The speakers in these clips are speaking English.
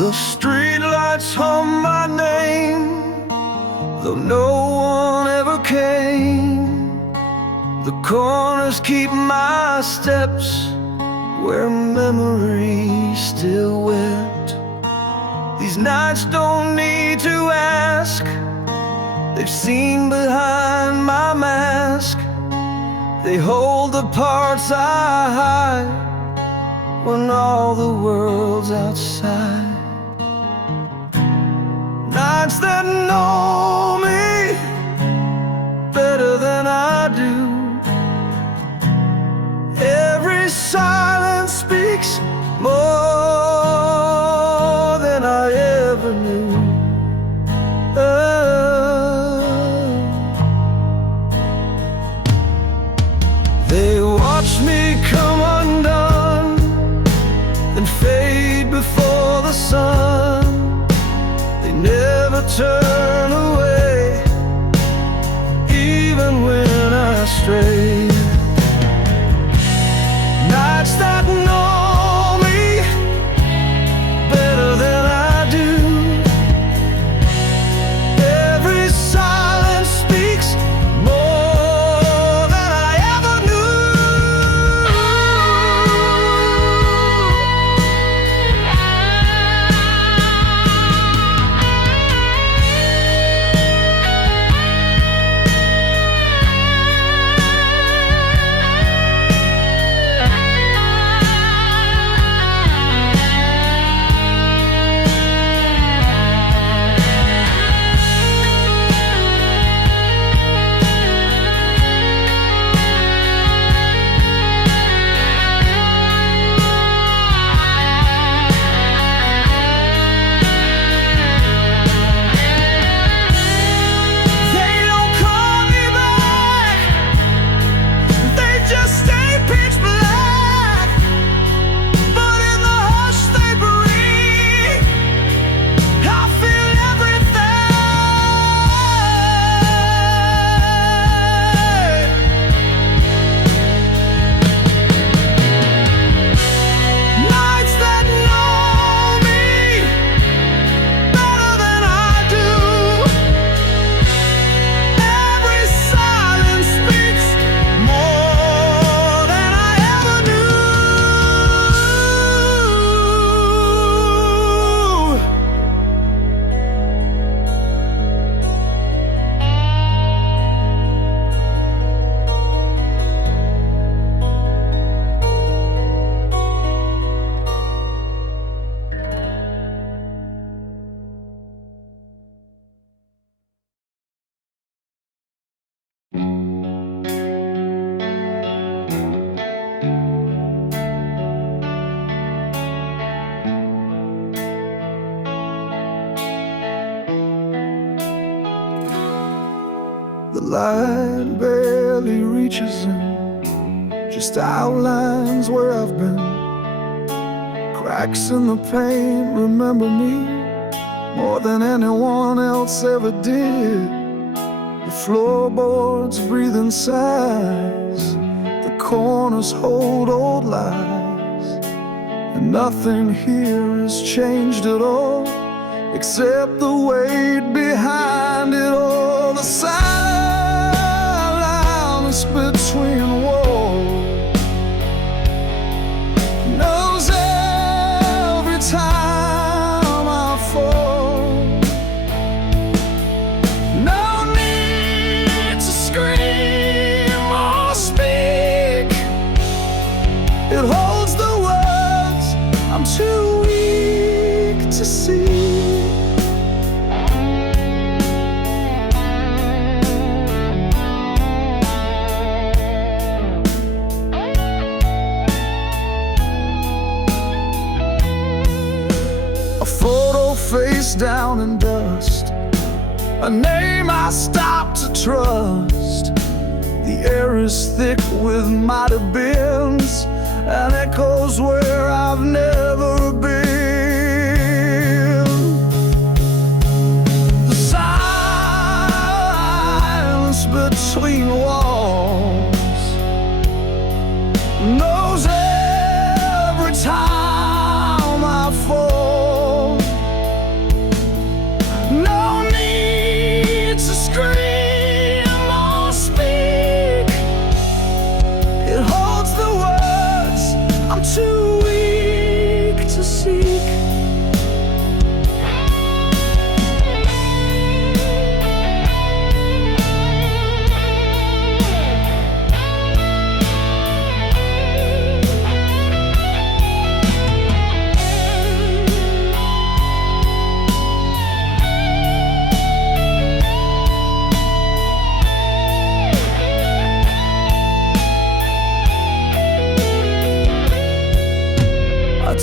The streetlights hum my name, though no one ever came. The corners keep my steps where memory's still wet. These nights don't need to ask, they've seen behind my mask. They hold the parts I hide when all the world's outside. Nights that know me better than I do. Every silence speaks more than I ever knew. They watch me come undone and fade before the sun. They never turn away, even when I stray. Nights that know me better than I do. Every silence speaks more than I ever The light barely reaches in, just outlines where I've been. Cracks in the paint remember me more than anyone else ever did. The floorboards breathing sighs, the corners hold old lies, and nothing here has changed at all, except the weight behind it all. The silence between walls knows every time I fall. No need to scream or speak, it holds the words I'm too weak to see. Face down in dust, a name I stopped to trust. The air is thick with mighty bends and echoes where I've never been. The silence between walls knows every time I fall.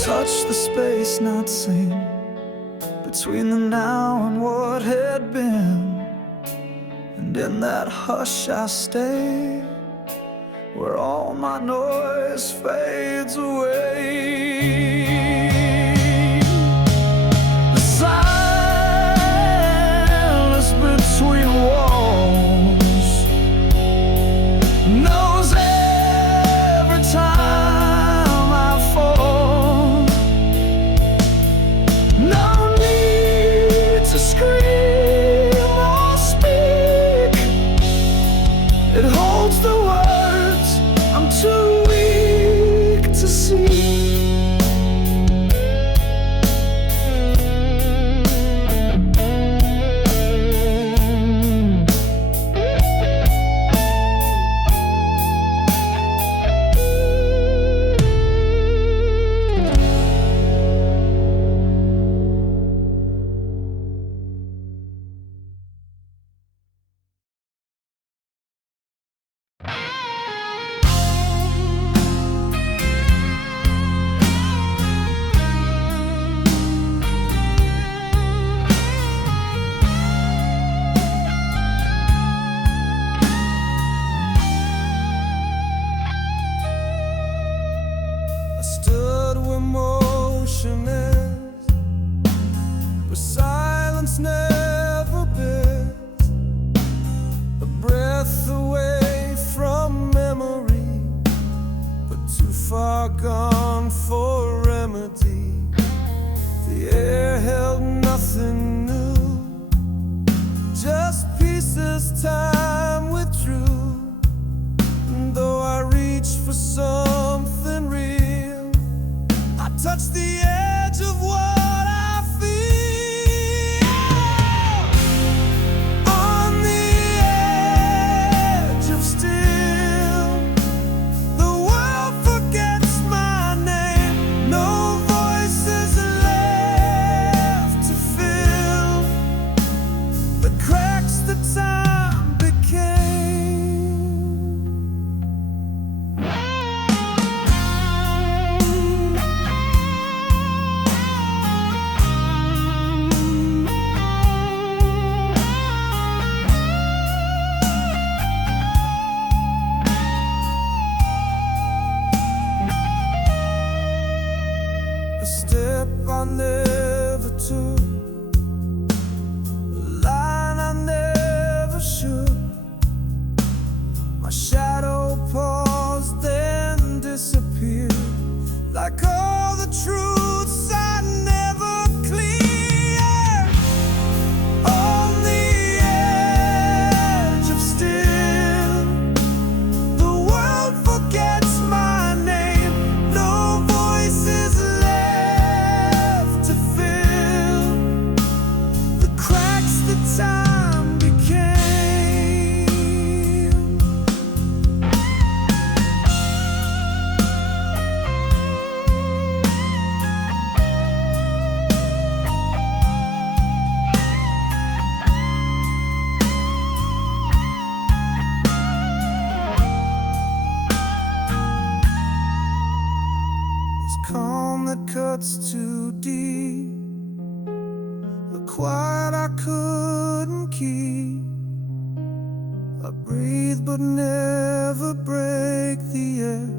touch the space not seen between the now and what had been. And in that hush I stay, where all my noise fades away. The silence between walls knows every time I fall. No need to scream or speak, it holds the words I'm too weak to see. I stood where motion is, where silence never bids, a breath away from memory, but too far gone for remedy. The air held nothing new, just pieces time withdrew. And though I reached for something real, I touched the edge of what I feel. On the edge of still, the world forgets my name. No voices left to fill the cracks that time became. A step I never took, a line I never shook. My shadow paused, then disappeared, like all the truths I never cleared. On the edge of still, the world forgets my name. No voices left to fill the cracks that time became. This calm that cuts too deep, the quiet I couldn't keep. I breathe but never break the air,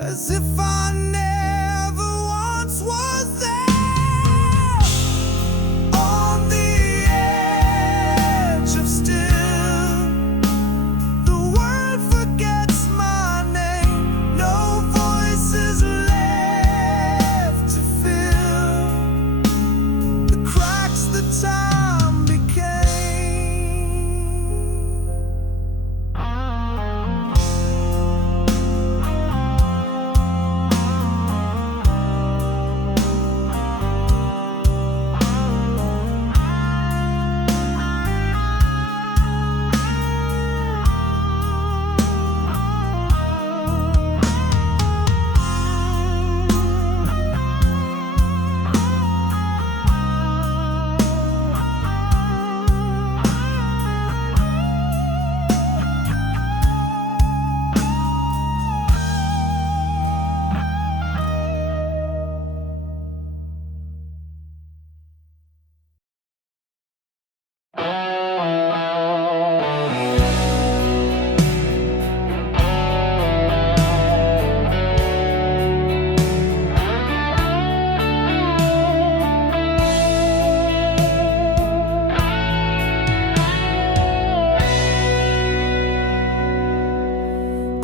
as if I never once was there. On the edge of still, the world forgets my name. No voices left to fill the cracks that time became.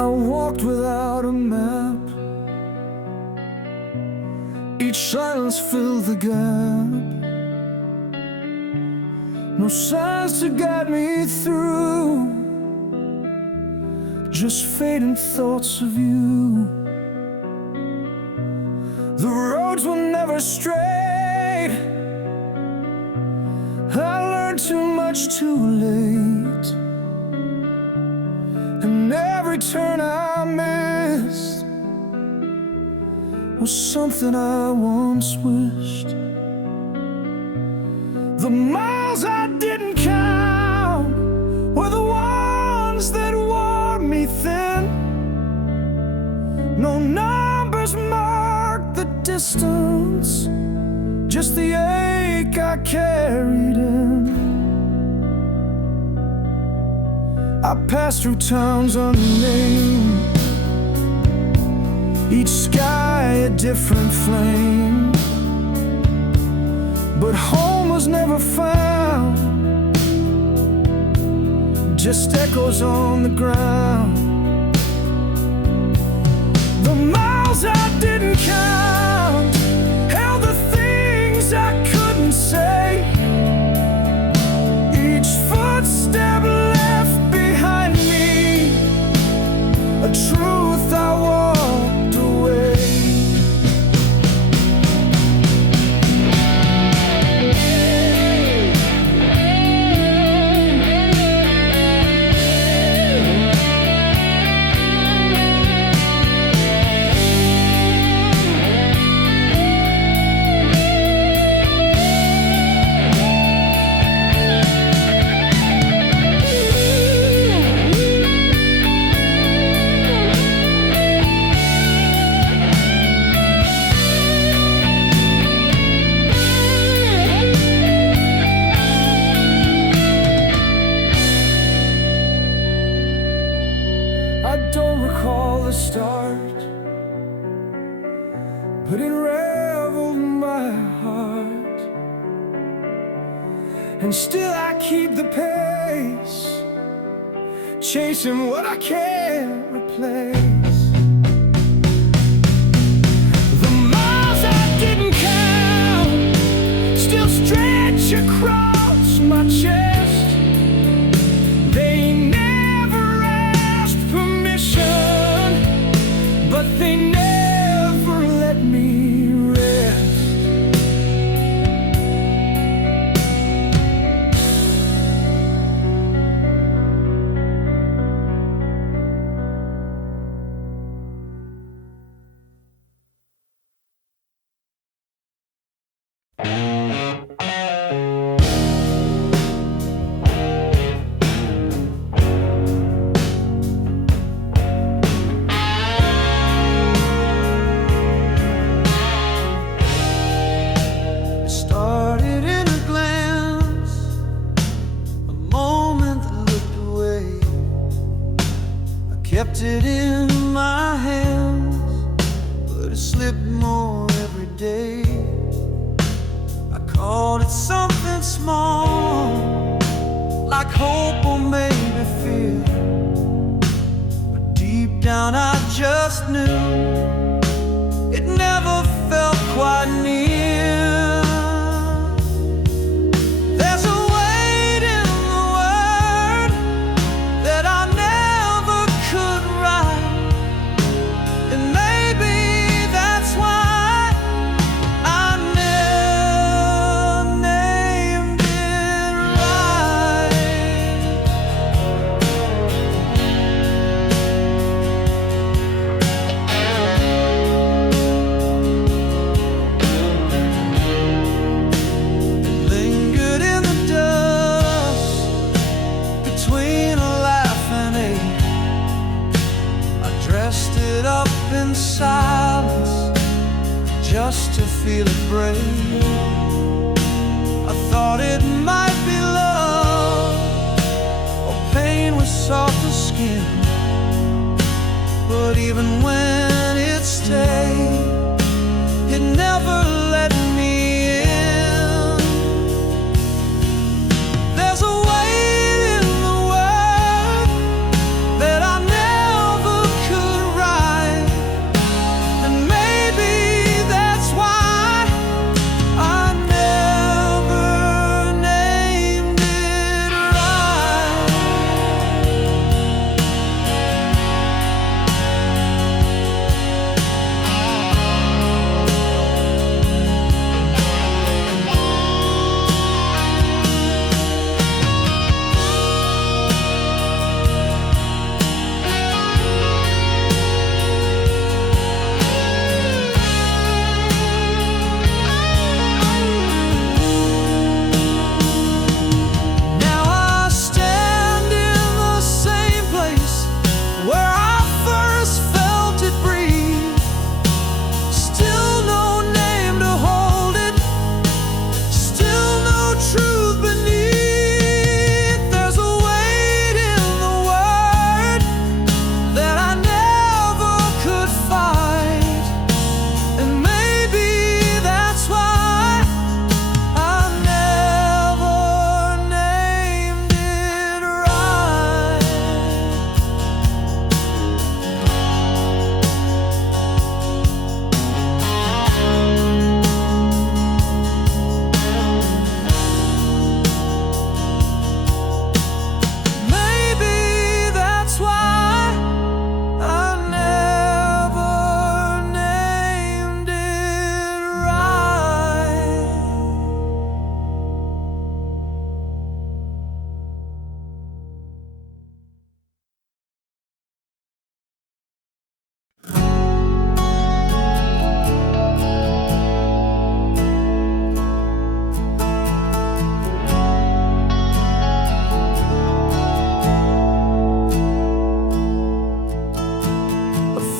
I walked without a map. Each silence filled the gap. No signs to guide me through, just fading thoughts of you. The roads were never straight. I learned too much too late, and every turn I missed was something I once wished. The miles I didn't count were the ones that wore me thin. No numbers marked the distance, just the ache I carried in. I passed through towns unnamed, each sky a different flame, but home was never found, just echoes on the ground. The miles I didn't count held the things I couldn't say. Each footstep left behind me a truth I walked away. I don't recall the start, but it reveled my heart, and still I keep the pace, chasing what I can't replace. The miles I didn't count still stretch across my chest. They never asked permission, but they never let me rest. Started in a glance, a moment that looked away. I kept it in my hands, but it slipped more every day. I called it something small, like hope or maybe fear, but deep down I just knew it never felt quite near. There's a weight in the word that I never could write, and maybe that's why I never named it right. Lingered in the dust between a laugh and ache. I dressed it up in silence just to feel it break. I thought it might be love or pain with softer skin, but even when it stayed, it never let me in. There's a weight in the word that I never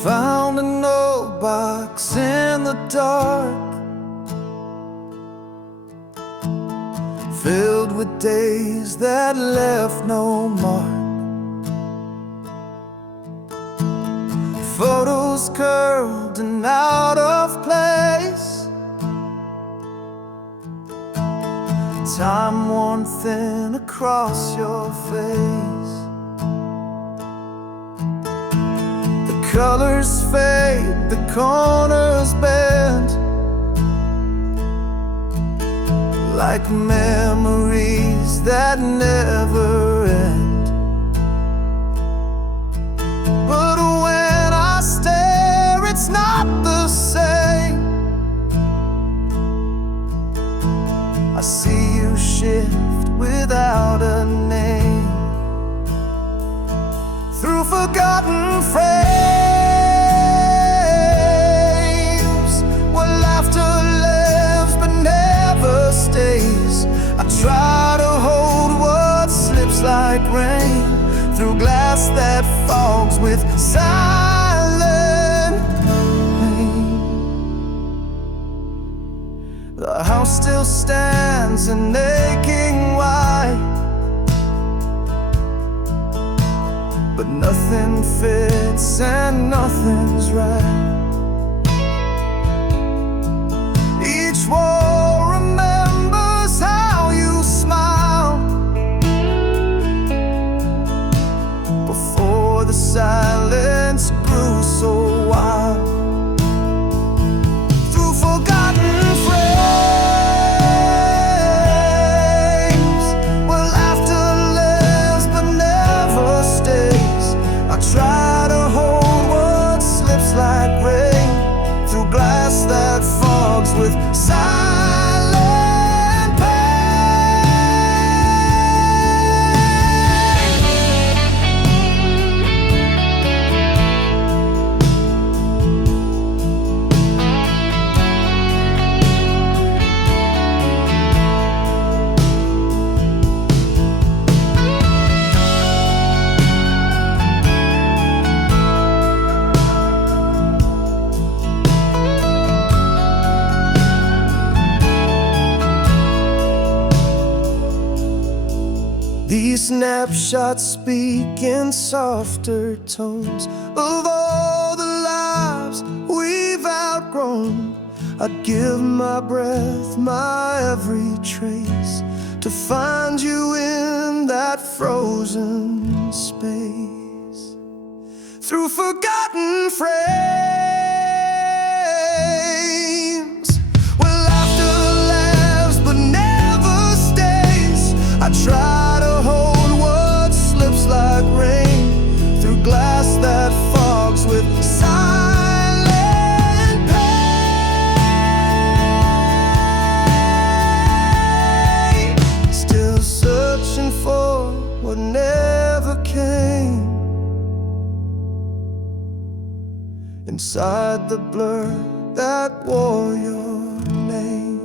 Found an old box in the dark, filled with days that left no mark. Photos curled and out of place, time worn thin across your face. The colors fade, the corners bend, like memories that never end. But when I stare, it's not the same. I see you shift without a name, through forgotten frames, where laughter lives but never stays. I try to hold what slips like rain, through glass that fogs with silent pain. The house still stands an aching white, but nothing fits and nothing's right. Each wall remembers how you smile before the silence grew so wild. Through forgotten frames, where laughter lives but never stays. I try to hold what slips like rain, through glass that fogs with silent These snapshots speak in softer tones of all the lives we've outgrown. I'd give my breath, my every trace, to find you in that frozen space. Through forgotten frames, where laughter lives but never stays. I try like rain, through glass that fogs with silent pain. Still searching for what never came, inside the blur that wore your name.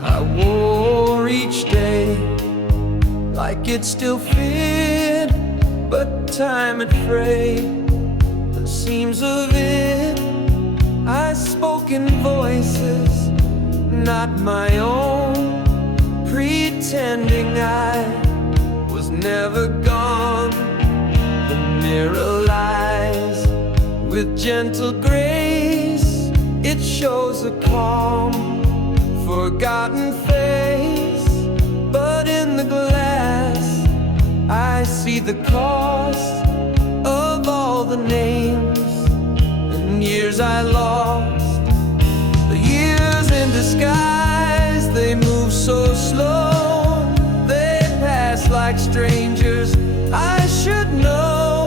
I wore each day like it still fit, but time had frayed the seams of it. I spoke in voices not my own, pretending I was never gone. The mirror lies with gentle grace, it shows a calm, forgotten face. But in the glass I see the cost of all the names and years I lost. The years in disguise, they move so slow, they pass like strangers I should know.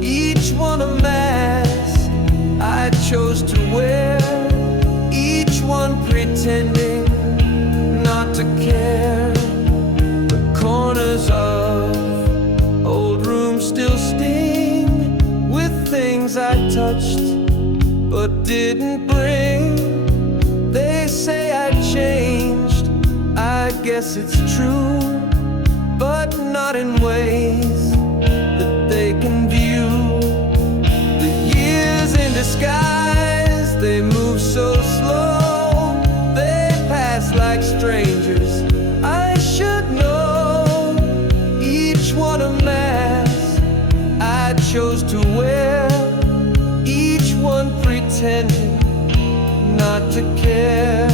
Each one a mask I chose to wear, each didn't bring. They say I changed, I guess it's true, but not in ways that they can view. The years in disguise, they move so slow, they pass like strangers. I should know, each one a mask I chose to wear, each one pretending not to care.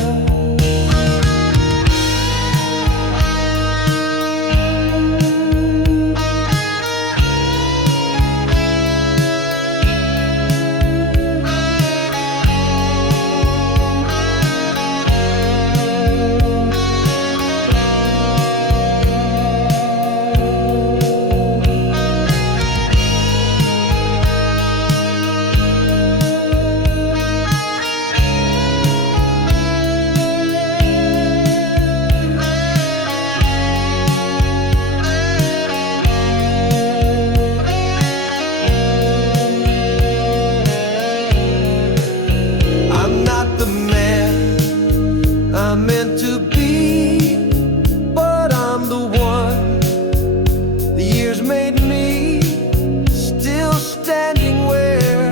I'm meant to be, but I'm the one the years made me, still standing where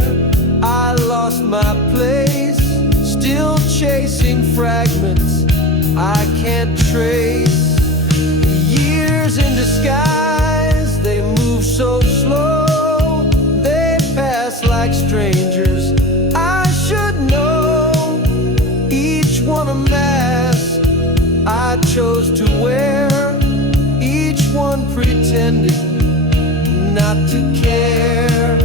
I lost my place, still chasing fragments I can't trace. Years in disguise, they move so slow, they pass like strangers. I should know, each one a mask I chose to wear, each one pretending not to care.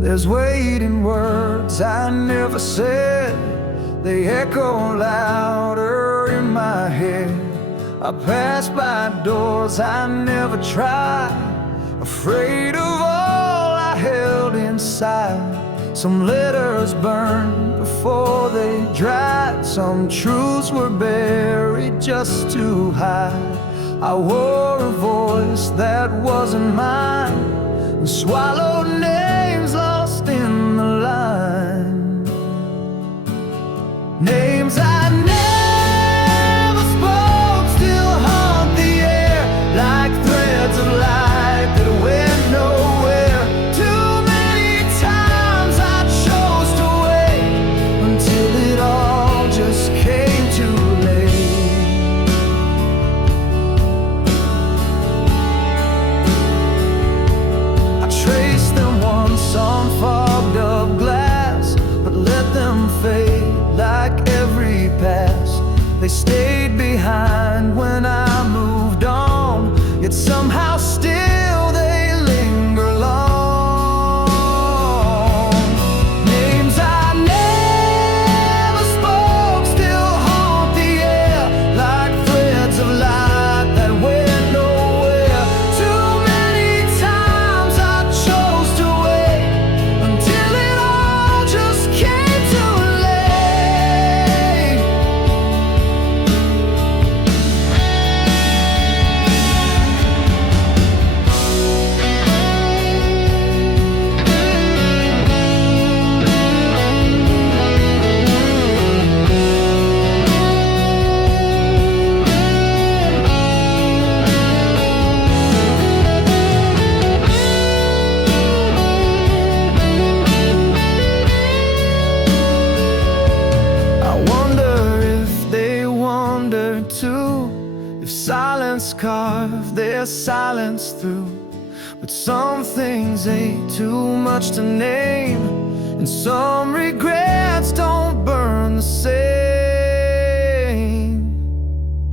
There's weight in words I never said, they echo louder in my head. I pass by doors I never tried, afraid of all I held inside. Some letters burned before they dried, some truths were buried just to hide. I wore a voice that wasn't mine, and swallowed names lost in the line. Names I never spoke still haunt the air, like threads of light that went nowhere. Too many times I chose to wait until it all just came too late. I traced them they stayed behind when I moved on, yet somehow still they linger long. Names I never spoke still haunt the air like threads of light that went nowhere. Too many times I chose to wait until it all just came too late. I wonder if they wondered too, if silence carved their silence through. But some things ain't too much to name, and some regrets don't burn the same.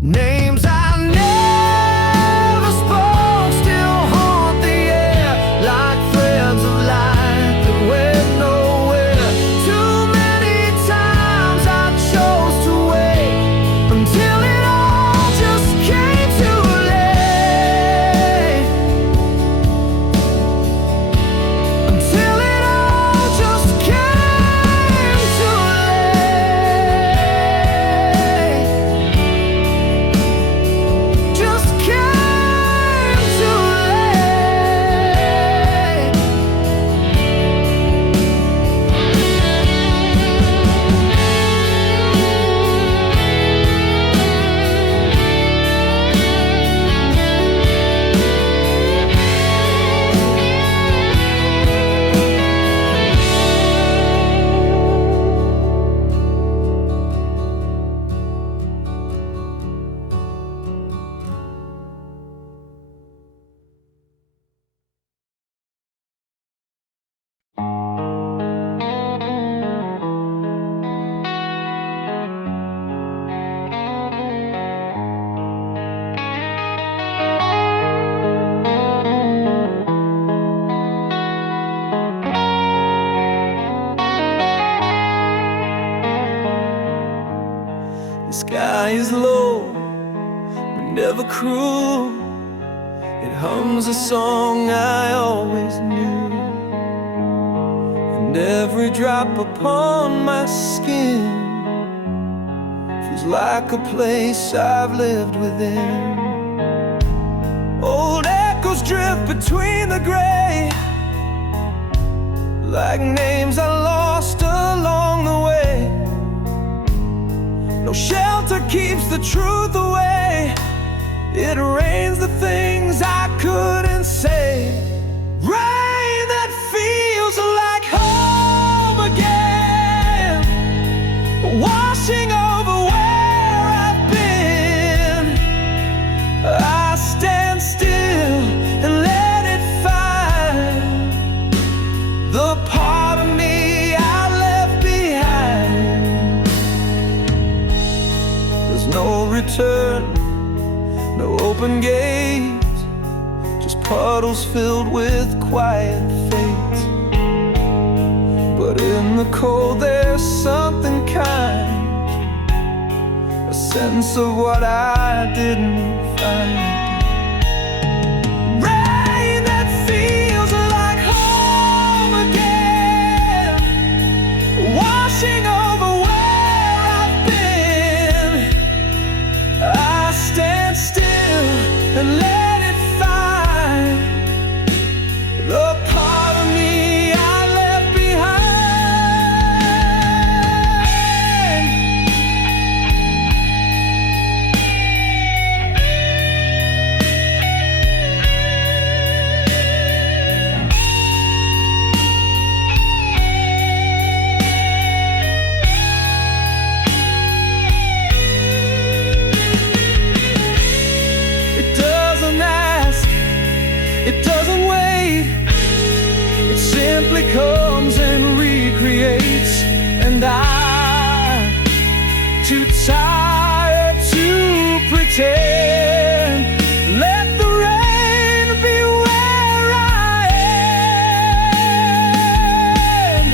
Names I never spoke still haunt the air like threads of light that went nowhere. Too many times I chose to wait until it all just came too late. Until it all just came too late. Just came too late. The sky is low, but never cruel. It hums a song I always knew, and every drop upon my skin feels like a place I've lived within. Old echoes drift between the gray, like names I lost along the way. No shelter keeps the truth away. It rains the things I couldn't say. Rain that feels like home again, washing over where I've been. I stand still and let it find the part of me I left behind. There's no return, no open gates, just puddles filled with quiet fate. But in the cold there's something kind, a sense of what I didn't find. Rain that feels like home again, washing over where I've been. I stand still and let it find the part of me I left behind. pretend. Let the rain be where I end.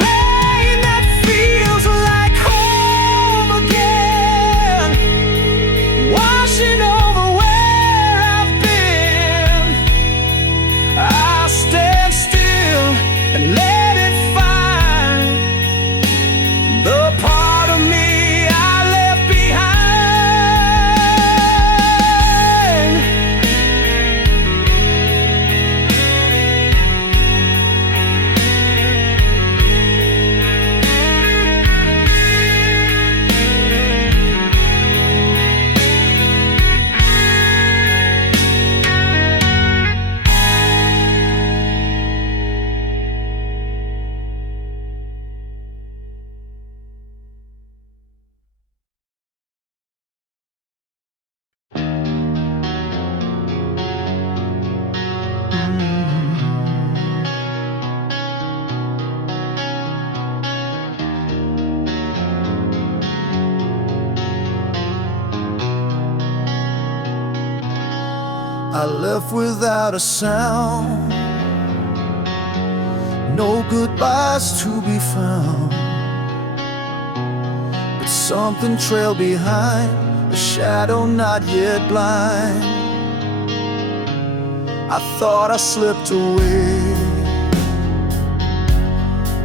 Rain that feels like home again, washing over where I've been. I'll stand still and let it find the part of me I left behind. I left without a sound, no goodbyes to be found, but something trailed behind, a shadow not yet blind. I thought I slipped away,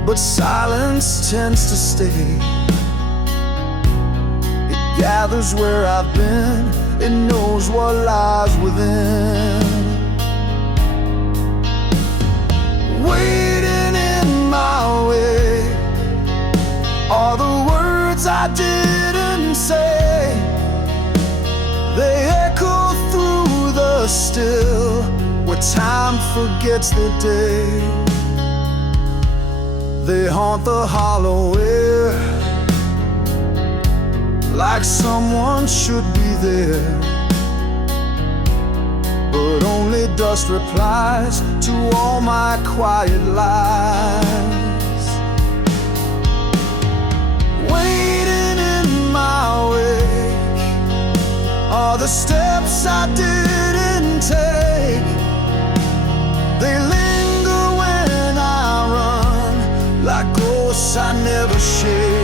but silence tends to stay. It gathers where I've been, it knows what lies within. Waiting in my way are the words I didn't say. They echo through the still, where time forgets the day. They haunt the hollow air, like someone should be there, but only dust replies to all my quiet lies. Waiting in my wake are the steps I didn't take. They linger when I run, like ghosts I never shake.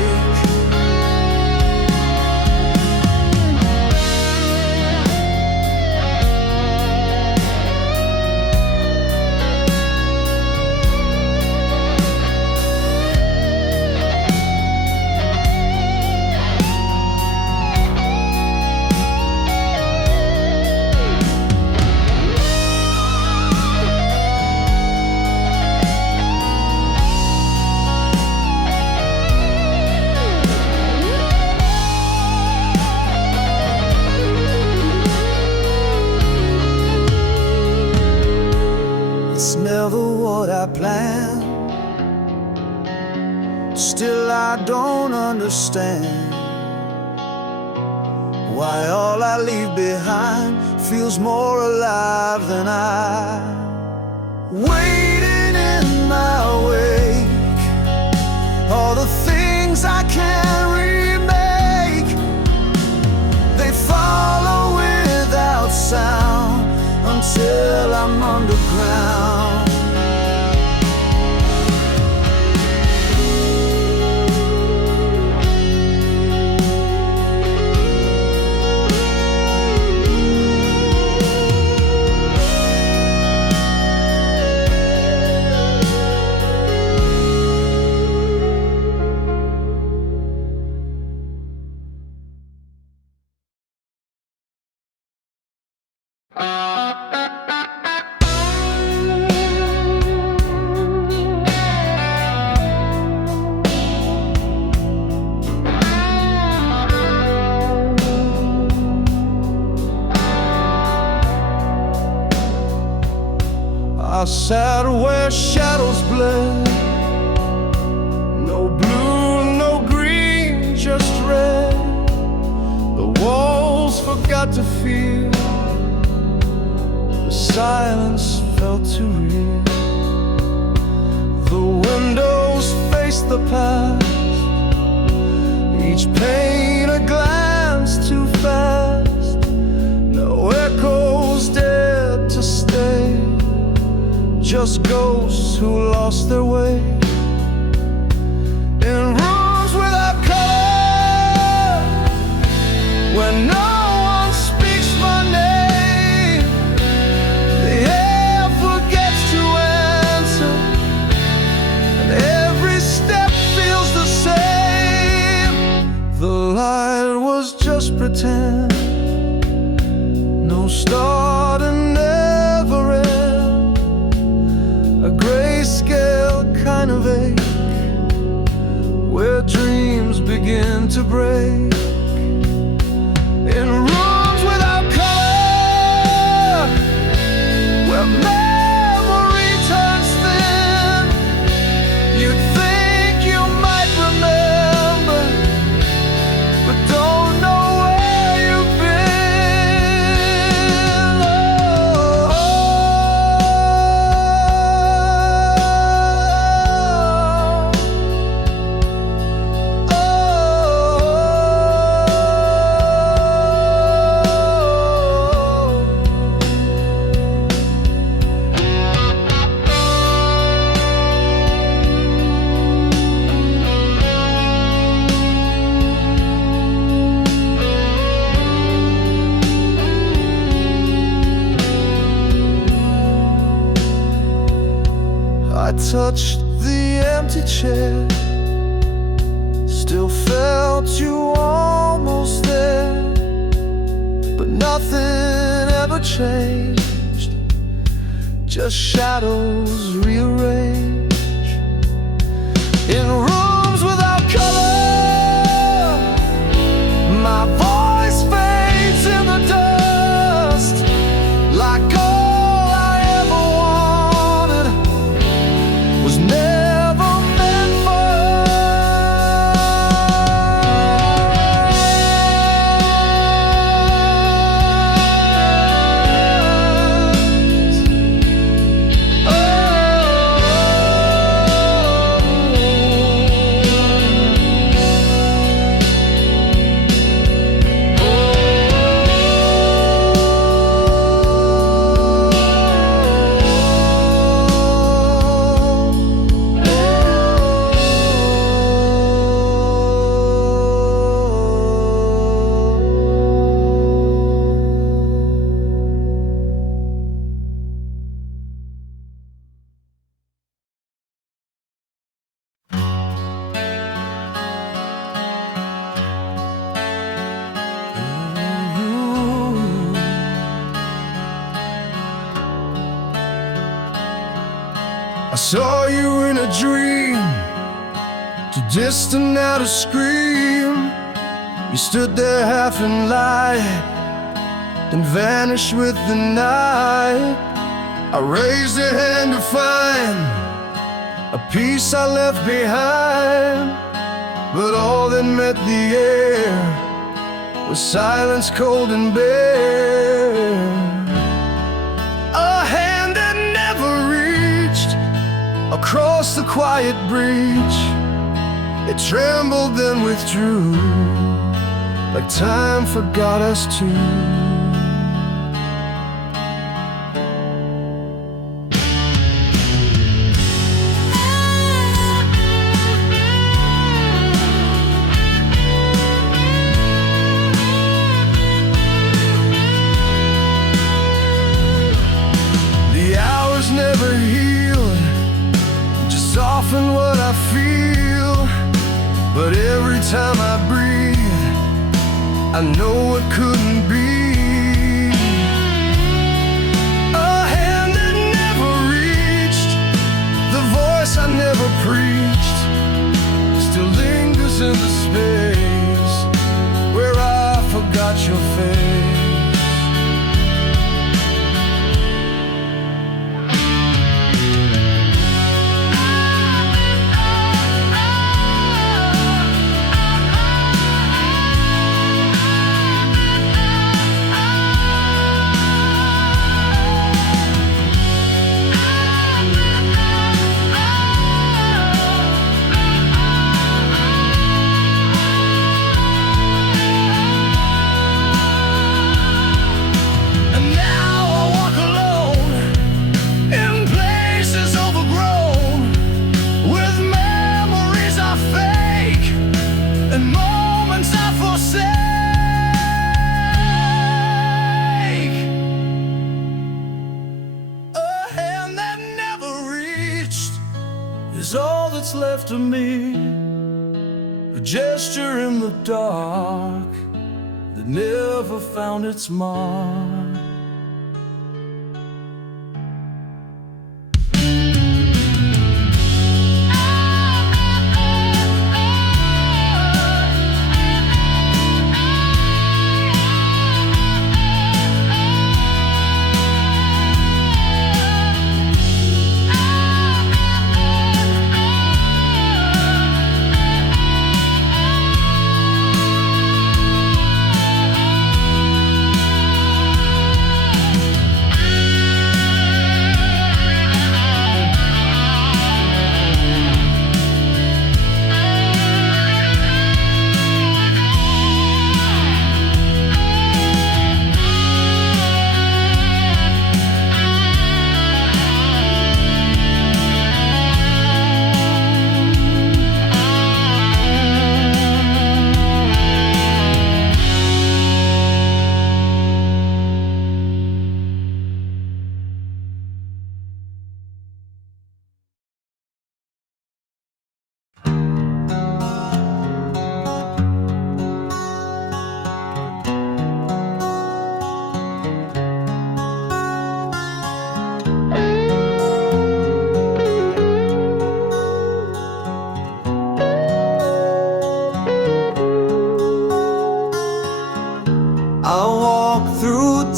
It's never what I planned, still I don't understand why all I leave behind feels more alive than I. Waiting in my wake, all the things I can't remake, they follow without sound until I'm underground. I sat where shadows bled. No blue, no green, just red. The walls forgot to feel. The silence felt too real. The windows faced the past, each pane a glance too fast. No echoes dared to stay, just ghosts who lost their way. In rooms without color, where no one speaks my name, the air forgets to answer, and every step feels the same. The light was just pretend, no start and never end. A grayscale kind of ache, where dreams begin to break. In rooms without color, where memory turns thin, you'd think you might remember, but don't know where you've been. I touched the empty chair, still felt you almost there, but nothing ever changed, just shadows rearranged. In rooms without color, my voice fades in the dust, like all I ever wanted was never meant for I saw you in a dream, too distant now to scream. You stood there half in light, then vanished with the night. I raised a hand to find a piece I left behind, but all that met the air was silence cold and bare. A hand that never reached across the quiet breach. It trembled then withdrew, like time forgot us too. The hours never healed, just soften what I feel. But every time I breathe, I know it couldn't be. A hand that never reached, the voice I never preached, still lingers in the space where I forgot your face. that's left of me, a gesture in the dark that never found its mark.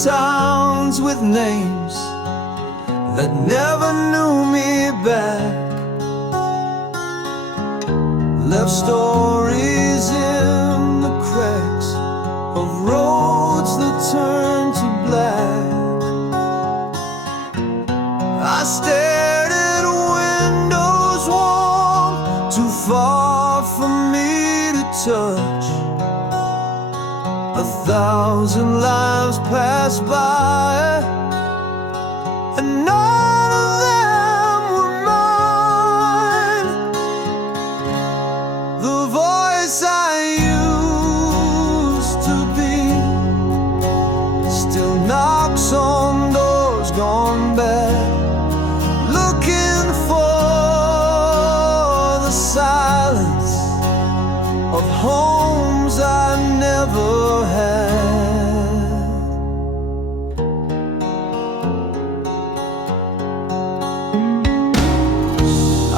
Towns with names that never knew me back, left stories in the cracks of roads that turned to black. I stared at windows warm, too far for me to touch. 1,000 lives passed by, and none of them were mine. The voice I used to be still knocks on doors gone bad, looking for the silence of homes I never had.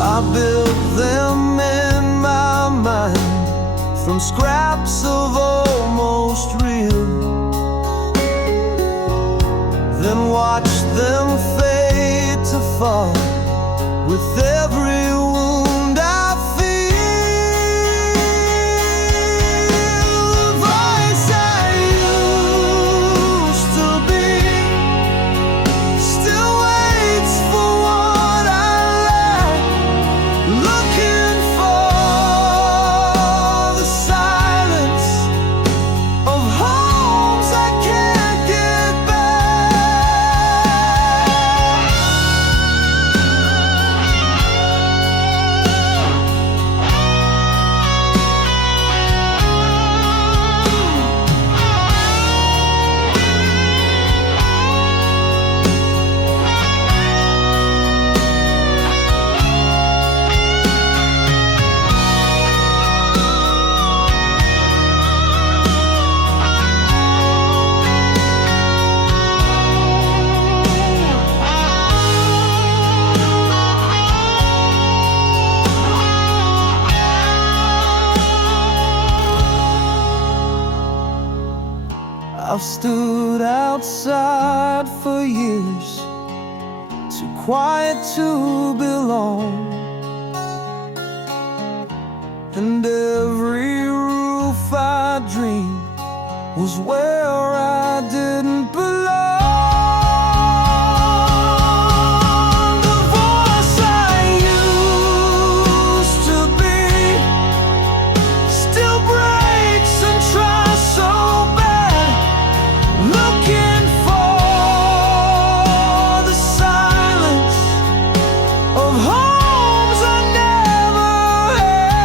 I built them in my mind from scraps of almost real, then watched them fade to fall with every wound I I've stood outside for years, too quiet to belong, and every roof I dreamed was where I didn't belong. The voice I used to be still breaks and tries so bad, looking for the silence of homes I never had.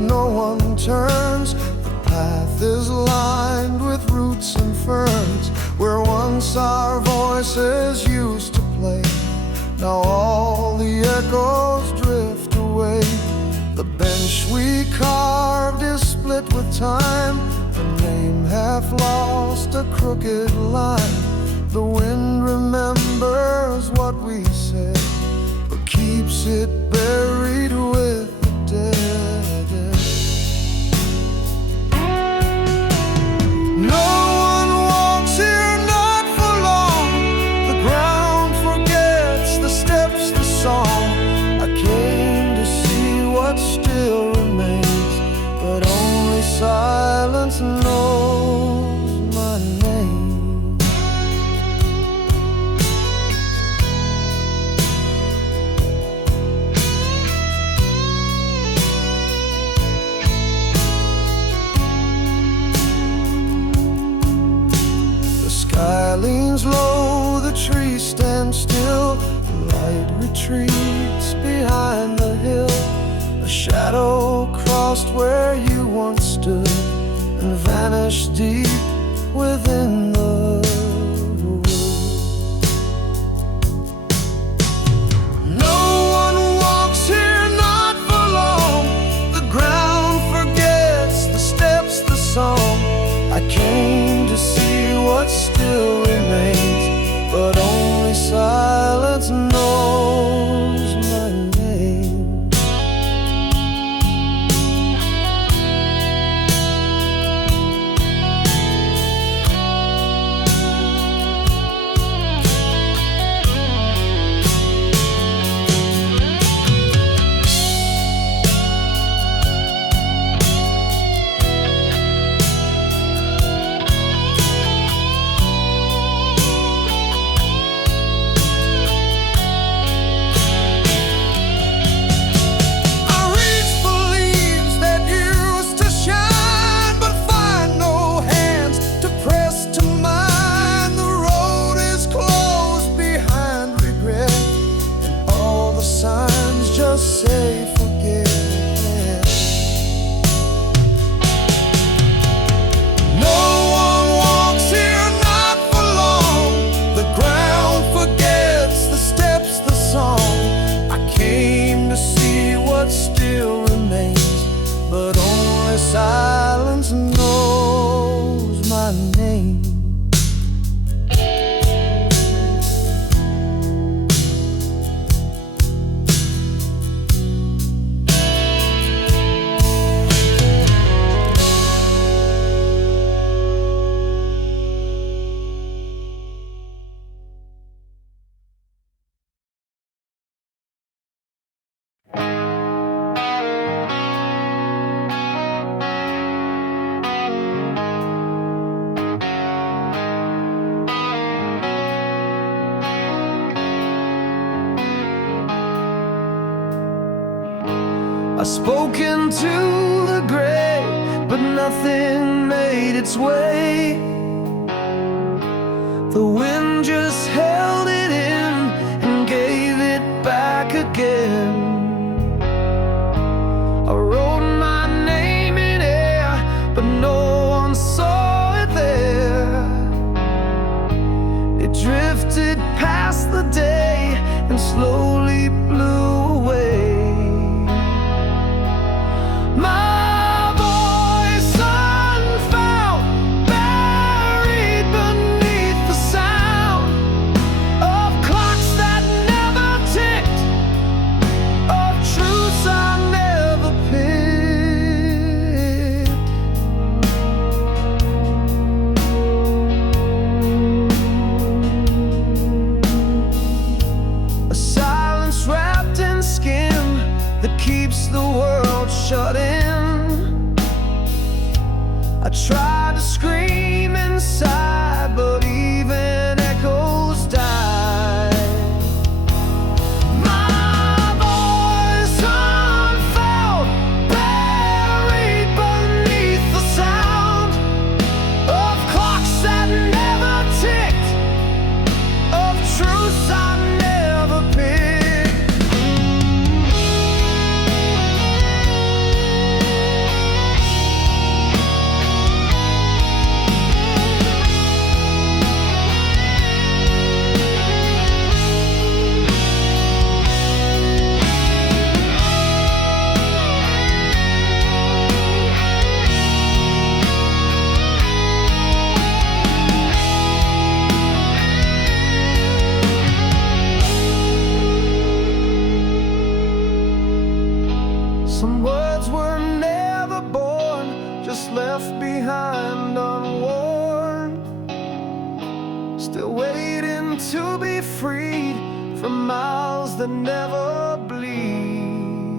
no one turns. The path is lined with roots and ferns. Where once our voices used to play, now all the echoes drift away. The bench we carved is split with time, a name half lost, a crooked line. The wind remembers what we said, but keeps it buried with the dead. No one walks here, not for long. The ground forgets the steps, the song. I came to see what still remains, but only silence knows my name. Sky leans low, the trees stand still. The light retreats behind the hill. A shadow crossed where you once stood and vanished deep within the woods. No one walks here, not for long. The ground forgets the steps, the song. I came to see what still remains, but only silence knows my name. Say forget. No one walks here, not for long. The ground forgets the steps, the song. I came to see what still remains, but only silence knows my name. I've spoken to the gray, but nothing made its way. The wind just held it in and gave it back again. I wrote my name in air, but no one saw it there. It drifted past the day and slowly blew away. My voice unfound, buried beneath the sound of clocks that never ticked, of truths I never picked. A silence wrapped in skin that keeps the world shut in. I tried to scream inside, but even echoes died. My voice unfound, buried beneath the sound of clocks that never ticked, of truths I never picked. Some words were never born, just left behind unworn, still waiting to be freed from mouths that never bleed.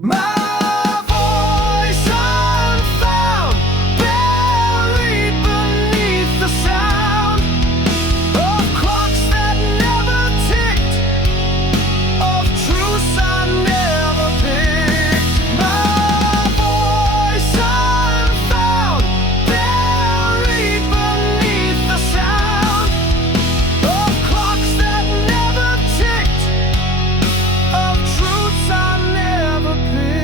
My voice unfound, buried beneath the sound of clocks that never ticked, of truths I never picked. My voice unfound, buried beneath the sound of clocks that never ticked, of truths I never picked.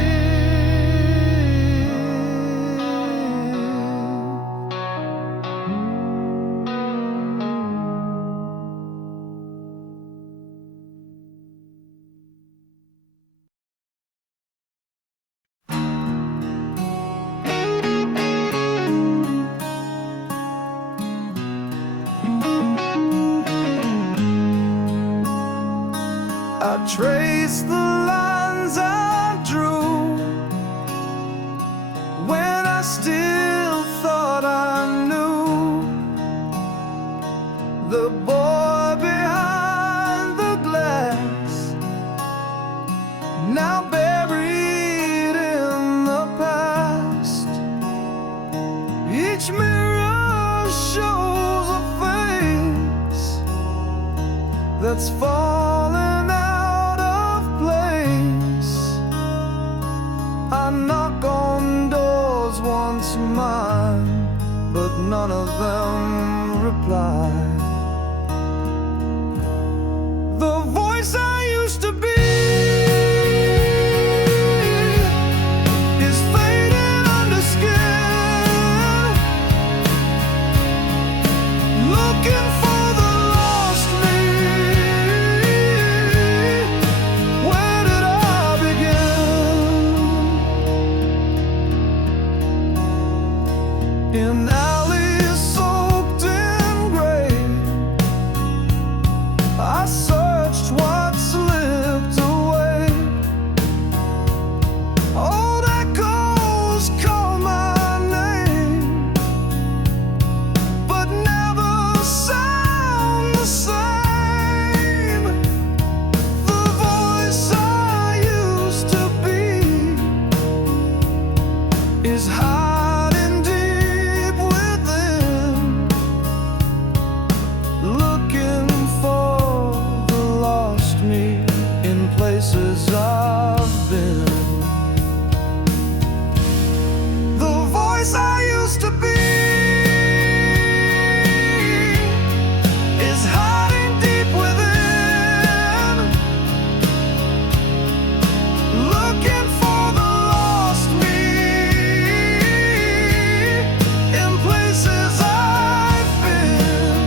I traced the lines I drew when I still thought I knew the boy behind the glass, now buried in the past. Each mirror shows a face that's fallen out of place. I knock on doors once mine, but none of them reply. The voice I used to be is fading under skin, looking for the lost me. Where did I begin? In alleys soaked in gray, I searched what slipped away. Old echoes call my name, but never sound the same. The voice I used to be is hiding deep within, looking for the lost me in places I've been. The voice I used to be is hiding deep within, looking for the lost me in places I've been.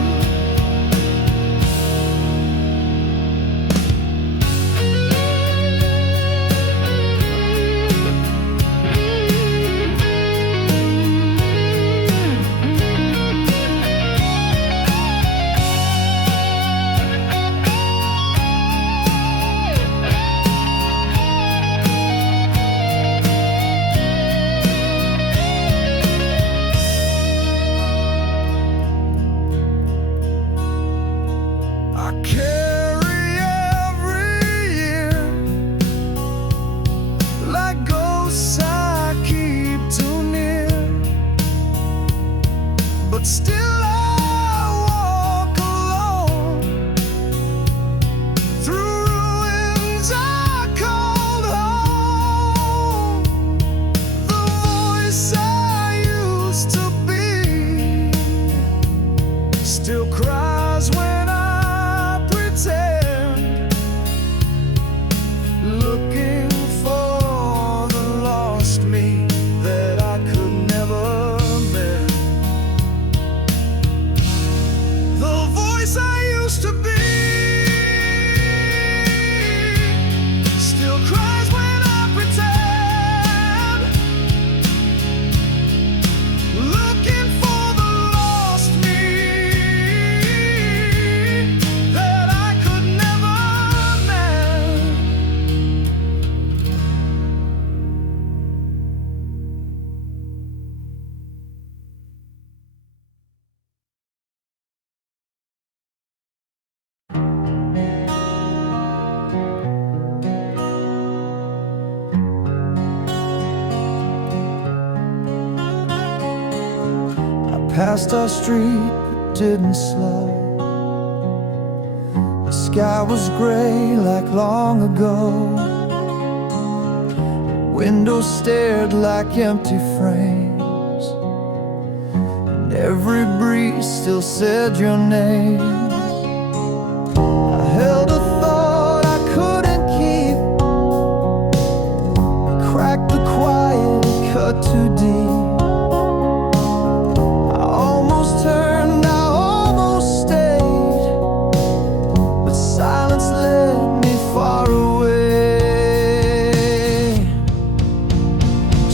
passed our street but didn't slow. The sky was gray like long ago. Windows stared like empty frames, and every breeze still said your name. I held a thought I couldn't keep. Cracked the quiet, cut too deep. I almost turned, I almost stayed, but silence led me far away.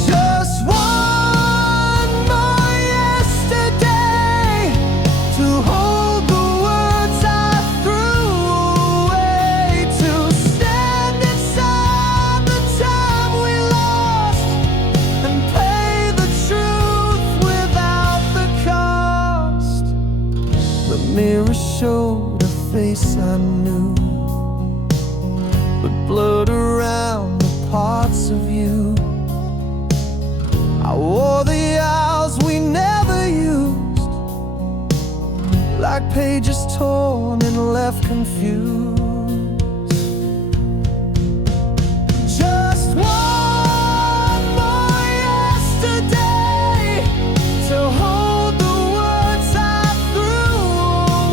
Just one more yesterday to hold the words I threw away, to stand inside the time we lost and pay the truth without the cost. The mirror showed a face I knew, but blurred around the parts of you. I wore the hours we never used, like pages torn and left confused. Just one more yesterday to hold the words I threw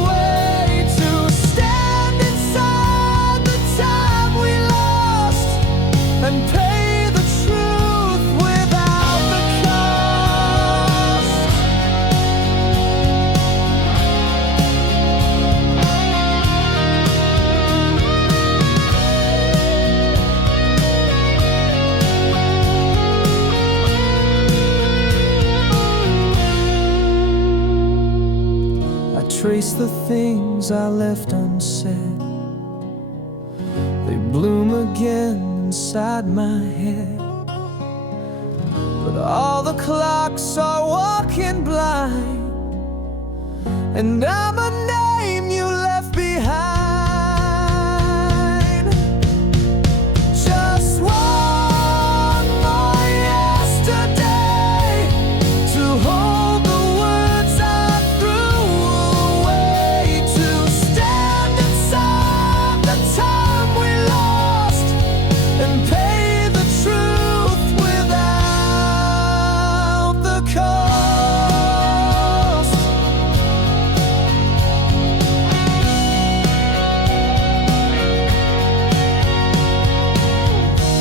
away, to stand inside the time we lost and pay the truth without the cost. I trace the things I left unsaid. They bloom again inside my head, but all the clocks are walking blind, and I'm a name you left behind. Just one more yesterday to hold the words I threw away, to stand inside the time we lost and pay the truth without the cost.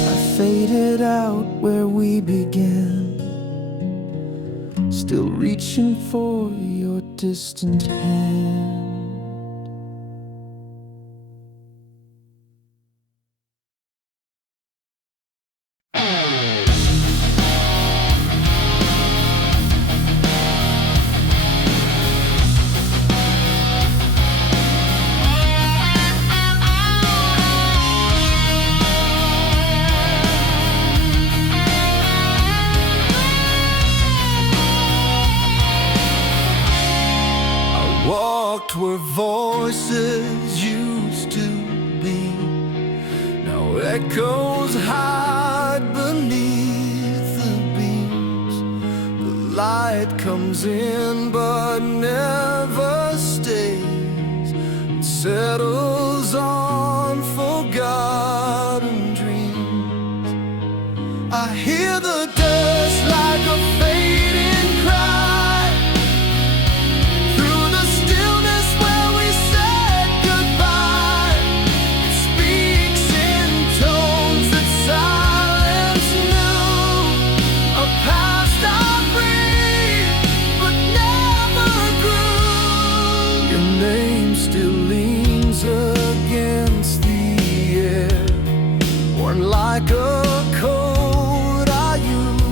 I faded out where we began, still reaching for your distant hand. Walked where voices used to be, now echoes hide beneath the beams. The light comes in but never stays, it settles on forgotten dreams. I hear the dust like a fading cry through the stillness where we said goodbye. It speaks in tones that silence knew, a past I breathed but never grew. Your name still leans against the air, worn like a coat I use.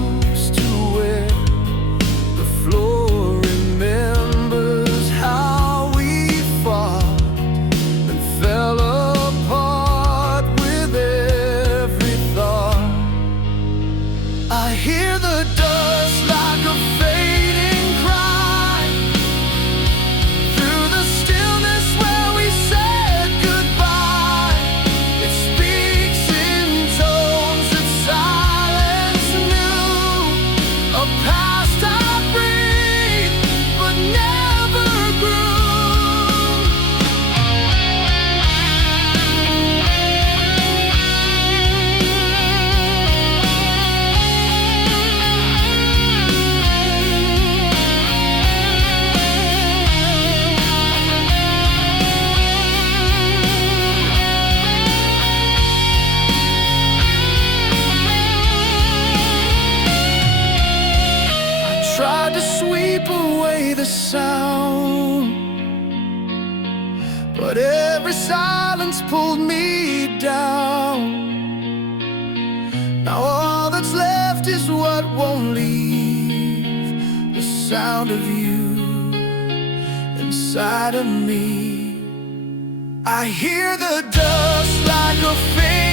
but every silence pulled me down. Now all that's left is what won't leave, the sound of you inside of me. I hear the dust like a finger